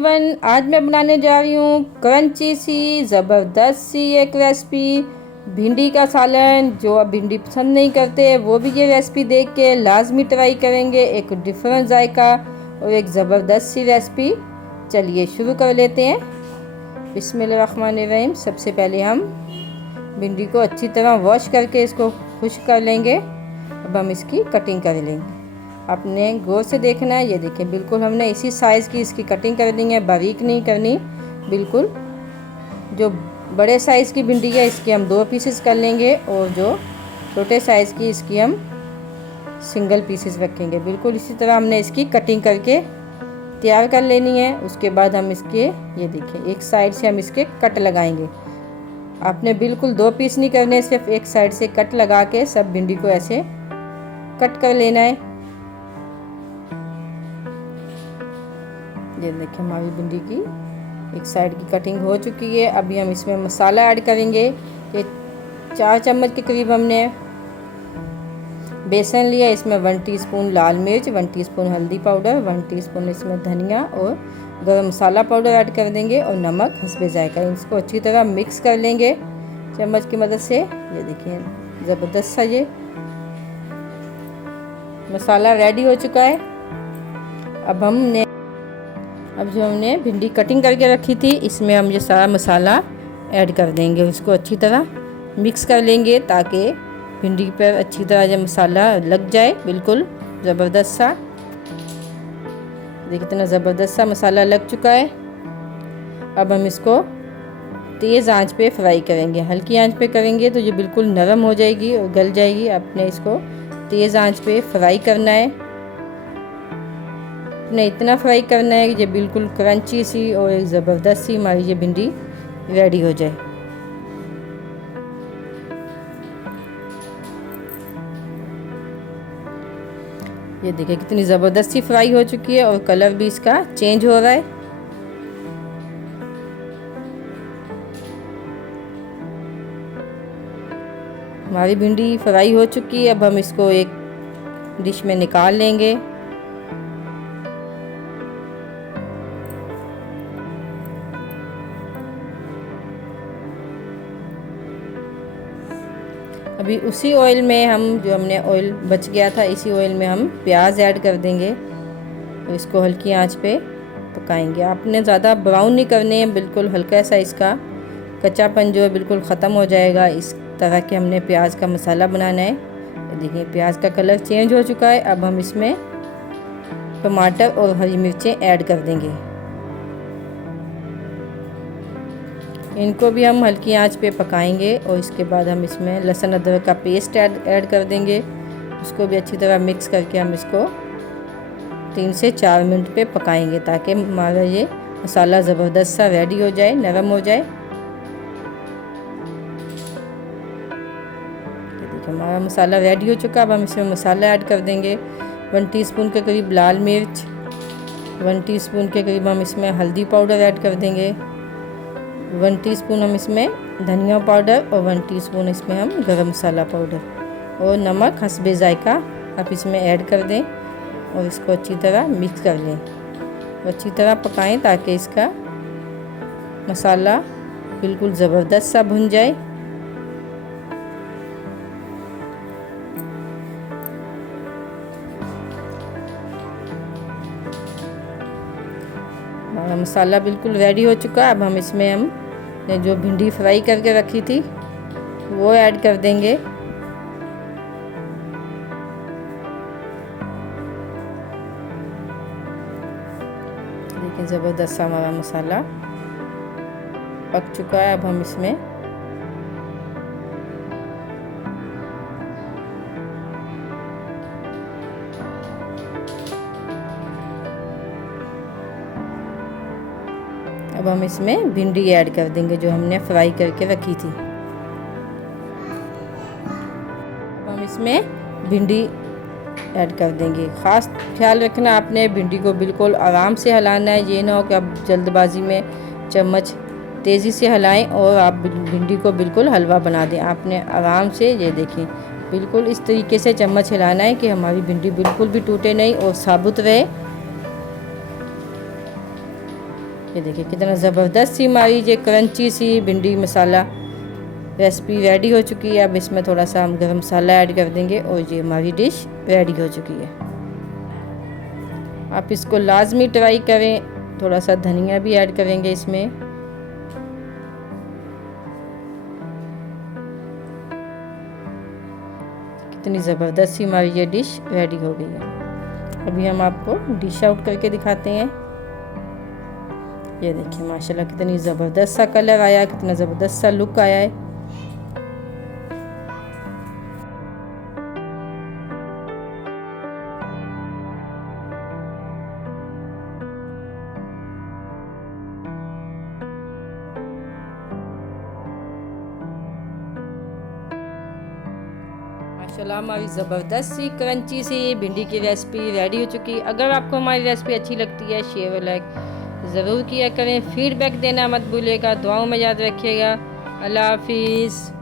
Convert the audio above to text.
Everyone, आज मैं बनाने जा रही हूँ क्रंची सी ज़बरदस्त सी एक रेसिपी, भिंडी का सालन। जो अब भिंडी पसंद नहीं करते वो भी ये रेसिपी देख के लाजमी ट्राई करेंगे। एक डिफरेंट जायका और एक ज़बरदस्त सी रेसिपी। चलिए शुरू कर लेते हैं। बिस्मिल्लाहिर्रहमानिर्रहीम। सबसे पहले हम भिंडी को अच्छी तरह वॉश करके इसको खुश्क कर लेंगे। अब हम इसकी कटिंग कर लेंगे। आपने गौर से देखना है। ये देखें, बिल्कुल हमने इसी साइज़ की इसकी कटिंग करनी है, बारीक नहीं करनी बिल्कुल। जो बड़े साइज़ की भिंडी है इसके हम 2 पीसेस कर लेंगे और जो छोटे साइज़ की इसकी हम सिंगल पीसेस रखेंगे। बिल्कुल इसी तरह हमने इसकी कटिंग करके तैयार कर लेनी है। उसके बाद हम इसके ये देखिए एक साइड से हम इसके कट लगाएंगे। आपने बिल्कुल 2 पीस नहीं करने, सिर्फ एक साइड से कट लगा के सब भिंडी को ऐसे कट कर लेना है। ये देखिए हमारी भिंडी की एक साइड की कटिंग हो चुकी है। अभी हम इसमें मसाला ऐड करेंगे। ये 4 चम्मच के करीब हमने बेसन लिया। इसमें 1 टीस्पून लाल मिर्च, 1 टीस्पून हल्दी पाउडर, 1 टीस्पून इसमें धनिया और गरम मसाला पाउडर ऐड कर देंगे और नमक हस्बे जायका। इसको अच्छी तरह मिक्स कर लेंगे चम्मच की मदद से। ये देखिए ज़बरदस्त सा ये मसाला रेडी हो चुका है। अब जो हमने भिंडी कटिंग करके रखी थी इसमें हम ये सारा मसाला ऐड कर देंगे। इसको अच्छी तरह मिक्स कर लेंगे ताकि भिंडी पर अच्छी तरह ये मसाला लग जाए। बिल्कुल ज़बरदस्त सा, देखिए कितना ज़बरदस्त सा मसाला लग चुका है। अब हम इसको तेज़ आंच पे फ्राई करेंगे। हल्की आंच पे करेंगे तो ये बिल्कुल नरम हो जाएगी और गल जाएगी। आपने इसको तेज़ आंच पे फ्राई करना है। ने इतना फ्राई करना है कि ये बिल्कुल क्रंची सी और एक ज़बरदस्त सी हमारी ये भिंडी रेडी हो जाए। ये देखिए कितनी ज़बरदस्त सी फ्राई हो चुकी है और कलर भी इसका चेंज हो रहा है। हमारी भिंडी फ्राई हो चुकी है। अब हम इसको एक डिश में निकाल लेंगे। अभी उसी ऑयल में हम जो हमने ऑयल बच गया था इसी ऑयल में हम प्याज ऐड कर देंगे और इसको हल्की आंच पे पकाएंगे। आपने ज़्यादा ब्राउन नहीं करने हैं, बिल्कुल हल्का सा इसका कच्चापन जो है बिल्कुल ख़त्म हो जाएगा। इस तरह के हमने प्याज का मसाला बनाना है। देखिए प्याज का कलर चेंज हो चुका है। अब हम इसमें टमाटर और हरी मिर्चें ऐड कर देंगे। इनको भी हम हल्की आंच पे पकाएंगे और इसके बाद हम इसमें लहसुन अदरक का पेस्ट ऐड कर देंगे। उसको भी अच्छी तरह मिक्स करके हम इसको 3 से 4 मिनट पे पकाएंगे ताकि हमारा ये मसाला ज़बरदस्त सा रेडी हो जाए, नरम हो जाए। देखिए हमारा मसाला रेडी हो चुका। अब हम इसमें मसाला ऐड कर देंगे। 1 टीस्पून के करीब लाल मिर्च, 1 टीस्पून के करीब हम इसमें हल्दी पाउडर ऐड कर देंगे, 1 टीस्पून हम इसमें धनिया पाउडर और 1 टीस्पून इसमें हम गरम मसाला पाउडर और नमक हस्बे जायका आप इसमें ऐड कर दें और इसको अच्छी तरह मिक्स कर लें। अच्छी तरह पकाएं ताकि इसका मसाला बिल्कुल ज़बरदस्त सा भुन जाए। मसाला बिल्कुल रेडी हो चुका है। अब हम इसमें हम जो भिंडी फ्राई करके रखी थी वो ऐड कर देंगे। देखिए ज़बरदस्त सा हमारा मसाला पक चुका है। अब हम इसमें भिंडी ऐड कर देंगे जो हमने फ्राई करके रखी थी। अब हम इसमें भिंडी ऐड कर देंगे। ख़ास ख्याल रखना आपने भिंडी को बिल्कुल आराम से हिलाना है। ये ना हो कि आप जल्दबाजी में चम्मच तेज़ी से हिलाएं और आप भिंडी को बिल्कुल हलवा बना दें। आपने आराम से ये देखें बिल्कुल इस तरीके से चम्मच हिलाना है कि हमारी भिंडी बिल्कुल भी टूटे नहीं और साबुत रहे। ये देखिए कितना ज़बरदस्त सी हमारी ये क्रंची सी भिंडी मसाला रेसिपी रेडी हो चुकी है। अब इसमें थोड़ा सा हम गरम मसाला ऐड कर देंगे और ये हमारी डिश रेडी हो चुकी है। आप इसको लाजमी ट्राई करें। थोड़ा सा धनिया भी ऐड करेंगे इसमें। कितनी ज़बरदस्त सी हमारी ये डिश रेडी हो गई है। अभी हम आपको डिश आउट करके दिखाते हैं। ये देखिए माशाल्लाह कितनी ज़बरदस्त सा कलर आया है, कितना ज़बरदस्त सा लुक आया है। माशाल्लाह हमारी ज़बरदस्त सी क्रंची सी भिंडी की रेसिपी रेडी हो चुकी है। अगर आपको हमारी रेसिपी अच्छी लगती है शेयर और लाइक ज़रूर किया करें। फीडबैक देना मत भूलिएगा। दुआओं में याद रखिएगा। अल्लाह हाफिज़।